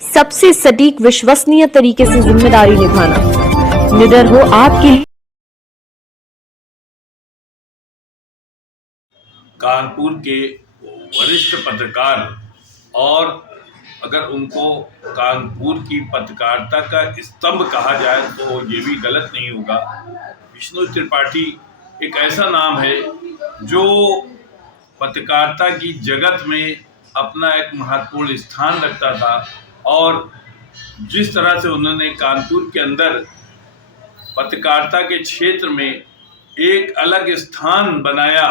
सबसे सटीक विश्वसनीय तरीके से जिम्मेदारी निभाना। निडर हो आपके लिए। कानपुर के वरिष्ठ पत्रकार, और अगर उनको कानपुर की पत्रकारिता का स्तंभ कहा जाए तो ये भी गलत नहीं होगा। विष्णु त्रिपाठी एक ऐसा नाम है जो पत्रकारिता की जगत में अपना एक महत्वपूर्ण स्थान रखता था, और जिस तरह से उन्होंने कानपुर के अंदर पत्रकारिता के क्षेत्र में एक अलग स्थान बनाया,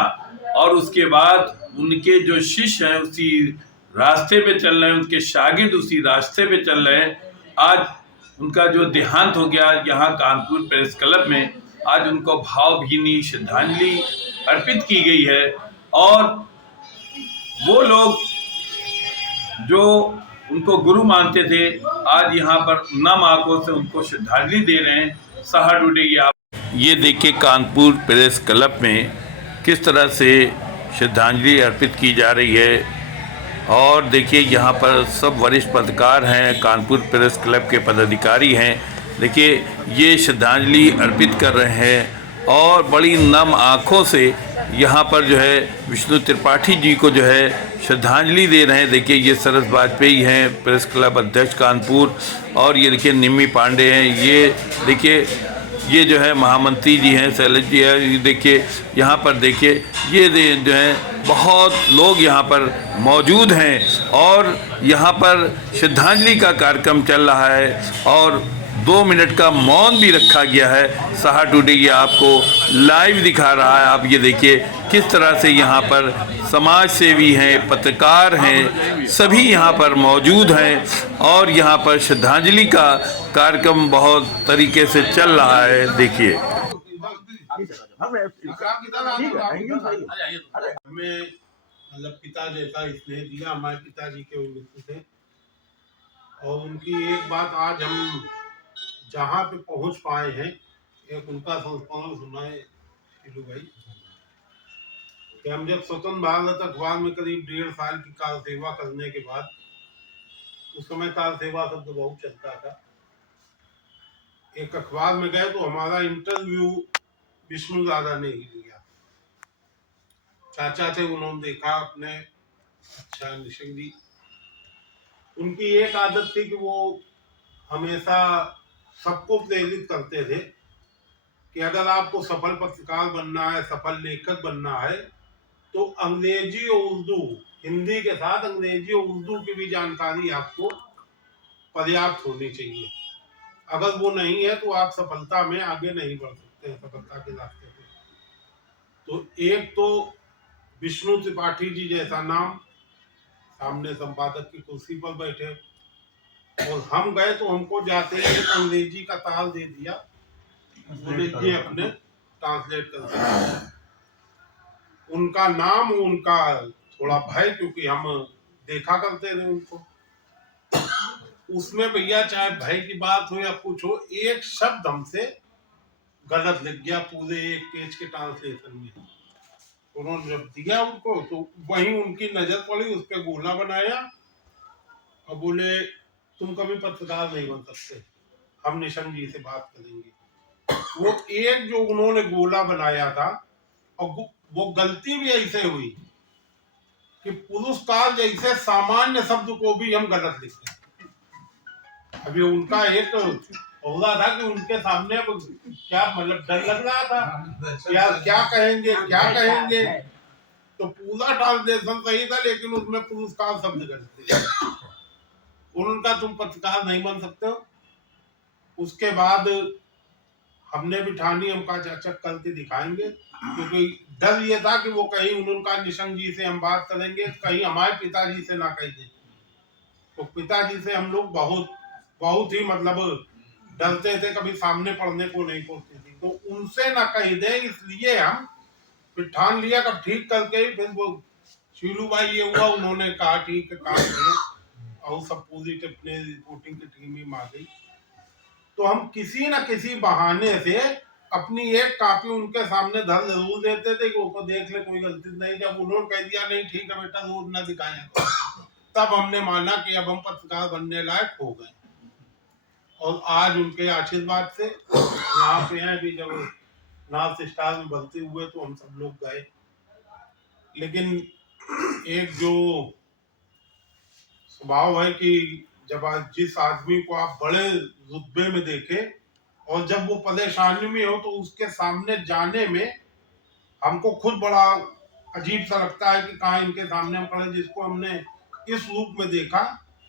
और उसके बाद उनके जो शिष्य हैं उसी रास्ते पे चल रहे हैं, उनके शागिर्द उसी रास्ते पे चल रहे हैं। आज उनका जो देहांत हो गया यहाँ कानपुर प्रेस क्लब में, आज उनको भावभीनी श्रद्धांजलि अर्पित की गई है, और वो लोग जो उनको गुरु मानते थे आज यहाँ पर नम आंखों से उनको श्रद्धांजलि दे रहे हैं। सहार उड़ेगी आप। ये देखिए कानपुर प्रेस क्लब में किस तरह से श्रद्धांजलि अर्पित की जा रही है, और देखिए यहाँ पर सब वरिष्ठ पत्रकार हैं, कानपुर प्रेस क्लब के पदाधिकारी हैं। देखिए ये श्रद्धांजलि अर्पित कर रहे हैं और बड़ी नम आँखों से यहाँ पर जो है विष्णु त्रिपाठी जी को जो है श्रद्धांजलि दे रहे हैं। देखिए ये सरस वाजपेयी हैं, प्रेस क्लब अध्यक्ष कानपुर, और ये देखिए निम्मी पांडे हैं, ये देखिए ये जो है महामंत्री जी हैं, शैलज जी है। ये देखिए यहाँ पर देखिए ये जो है बहुत लोग यहाँ पर मौजूद हैं, और यहाँ पर श्रद्धांजलि का कार्यक्रम चल रहा है, और 2 मिनट का मौन भी रखा गया है। सहा टूडे ये आपको लाइव दिखा रहा है। आप ये देखिए किस तरह से यहाँ पर समाज सेवी हैं, पत्रकार हैं, सभी यहाँ पर मौजूद हैं, और यहाँ पर श्रद्धांजलि का कार्यक्रम बहुत तरीके से चल रहा है। देखिए हमें मतलब पिता जैसा स्नेह दिया, हमारे पिताजी के मृत्यु से, और उनकी एक बात आज हम जहाँ पे पहुँच पाए हैं, एक उनका संस्मरण सुना है शीलू भाई, कि हम जब स्वतंत्र भारत अखबार में करीब 1.5 साल की काल सेवा करने के बाद, उस समय काल सेवा शब्द बहुत चलता था, एक अखबार में गए तो हमारा इंटरव्यू विष्णु दादा ने ही लिया। चाचा थे, उन्होंने देखा अपने, अच्छा निशंक जी, उनकी एक आदत थी कि वो हमेशा सबको प्रेरित करते थे कि अगर आपको सफल पत्रकार बनना है, सफल लेखक बनना है, तो अंग्रेजी और उर्दू, हिंदी के साथ अंग्रेजी और उर्दू की भी जानकारी आपको पर्याप्त होनी चाहिए। अगर वो नहीं है तो आप सफलता में आगे नहीं बढ़ सकते, सफलता के रास्ते पे। तो एक तो विष्णु त्रिपाठी जी जैसा नाम, सामने संपादक की कुर्सी पर बैठे, और हम गए तो हमको जाते ही अंग्रेजी का ताल दे दिया, बोले ये अपने ट्रांसलेट कर दिया। उनका नाम, उनका थोड़ा भय, क्योंकि हम देखा करते थे उनको, उसमें भैया चाहे भय की बात हो या कुछ हो, एक शब्द हमसे गलत लिख गया पूरे एक पेज के ट्रांसलेशन में। उन्होंने जब दिया उनको तो वहीं उनकी नजर पड़ी, उस पर गोला बनाया और बोले तुम कभी पत्रकार नहीं बन सकते, हम निशंक जी से बात करेंगे। वो एक जो उन्होंने गोला बनाया था, और वो गलती भी ऐसे हुई कि पुरस्कार जैसे सामान्य शब्द को भी हम गलत लिखते। अभी उनका एक हो रहा था कि उनके सामने क्या मतलब डर लग रहा था, क्या कहेंगे क्या कहेंगे, तो पूरा ट्रांसलेशन सही था लेकिन उसमें पुरस्कार शब्द गलत थे। उनका तुम पत्रकार नहीं बन सकते हो। उसके बाद हमने भी ठानी, हम कहा चाचा कल के दिखाएंगे, क्योंकि डर ये था कि वो कहीं उनका निशंक जी से हम बात करेंगे, कहीं हमारे पिताजी से ना कह दें। तो पिताजी से हम लोग बहुत ही मतलब डरते थे, कभी सामने पढ़ने को नहीं पहुंचती थी, तो उनसे ना कह दे, इसलिए हम फिर ठान लिया कब ठीक करके ही। फिर वो शीलू भाई ये हुआ, उन्होंने कहा ठीक है काम करो, और सब पूरी अपने रिपोर्टिंग की टीम ही मार गई। तो हम किसी न किसी बहाने से अपनी एक कॉपी उनके सामने धर जरूर देते थे कि वो देख ले कोई गलती नहीं। जब उन्होंने कह दिया नहीं ठीक है बेटा रोज ना दिखाया, तब हमने माना कि अब हम पत्रकार बनने लायक हो गए। और आज उनके आशीर्वाद से यहाँ पे हैं। अभी जब नॉर्थ स्टार में भर्ती हुए तो हम सब लोग गए, लेकिन एक जो स्वभाव है कि जब आज जिस आदमी को आप बड़े रुतबे में देखें और जब वो परेशानी में हो तो उसके सामने जाने में हमको खुद बड़ा अजीब सा लगता है कि कहाँ इनके सामने हम खड़े, जिसको हमने इस रूप में देखा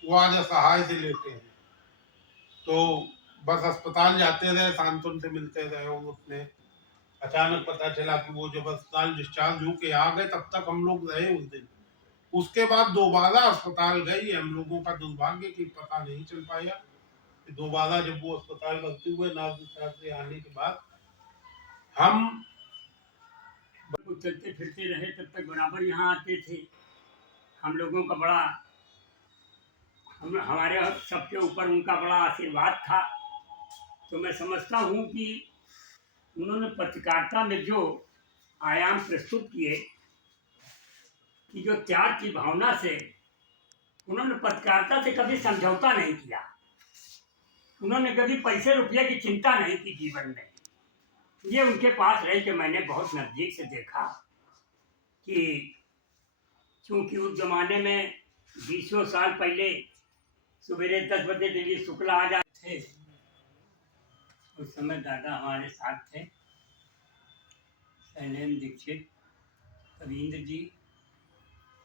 वो आज असहाय से लेते हैं। तो बस अस्पताल जाते रहे, सांत्वन से मिलते रहे, और उसने अचानक पता चला कि वो जब अस्पताल डिस्चार्ज होके आ गए तब तक हम लोग रहे उस दिन। उसके बाद दोबारा अस्पताल गई, हम लोगों का दुर्भाग्य कि पता नहीं चल पाया कि दोबारा जब वो अस्पताल भर्ती हुए नॉर्थ से आने के बाद हम चलते फिरते रहे तब तक बराबर यहाँ आते थे। हम लोगों का बड़ा हमारे सबके ऊपर उनका बड़ा आशीर्वाद था। तो मैं समझता हूँ कि उन्होंने पत्रकारिता में जो आयाम प्रस्तुत किए कि जो त्याग की भावना से उन्होंने पत्रकारिता से कभी समझौता नहीं किया। उन्होंने कभी पैसे रुपये की चिंता नहीं की जीवन में। ये उनके पास रह के मैंने बहुत नज़दीक से देखा कि चूँकि उस ज़माने में 20 साल पहले सवेरे 10 बजे दिलीप शुक्ला आ जाते थे। उस समय दादा हमारे साथ थे, शैलेंद्र दीक्षित, रविंद्र जी,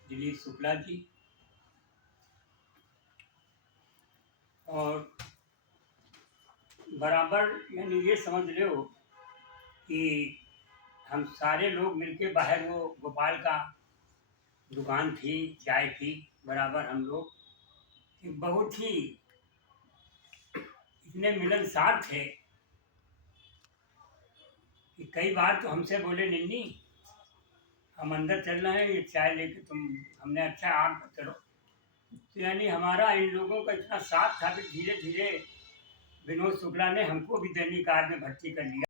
दिलीप शुक्ला जी, और बराबर यानी ये समझ लो कि हम सारे लोग मिलके बाहर, वो गोपाल का दुकान थी, चाय थी, बराबर हम लोग बहुत ही इतने मिलनसार थे कि कई बार तो हमसे बोले, निन्नी हम अंदर चल रहे हैं, ये चाय लेके तुम, हमने अच्छा आप चलो। तो यानी हमारा इन लोगों का इतना साथ था कि धीरे धीरे विनोद शुक्ला ने हमको भी दैनिक आज में भर्ती कर लिया।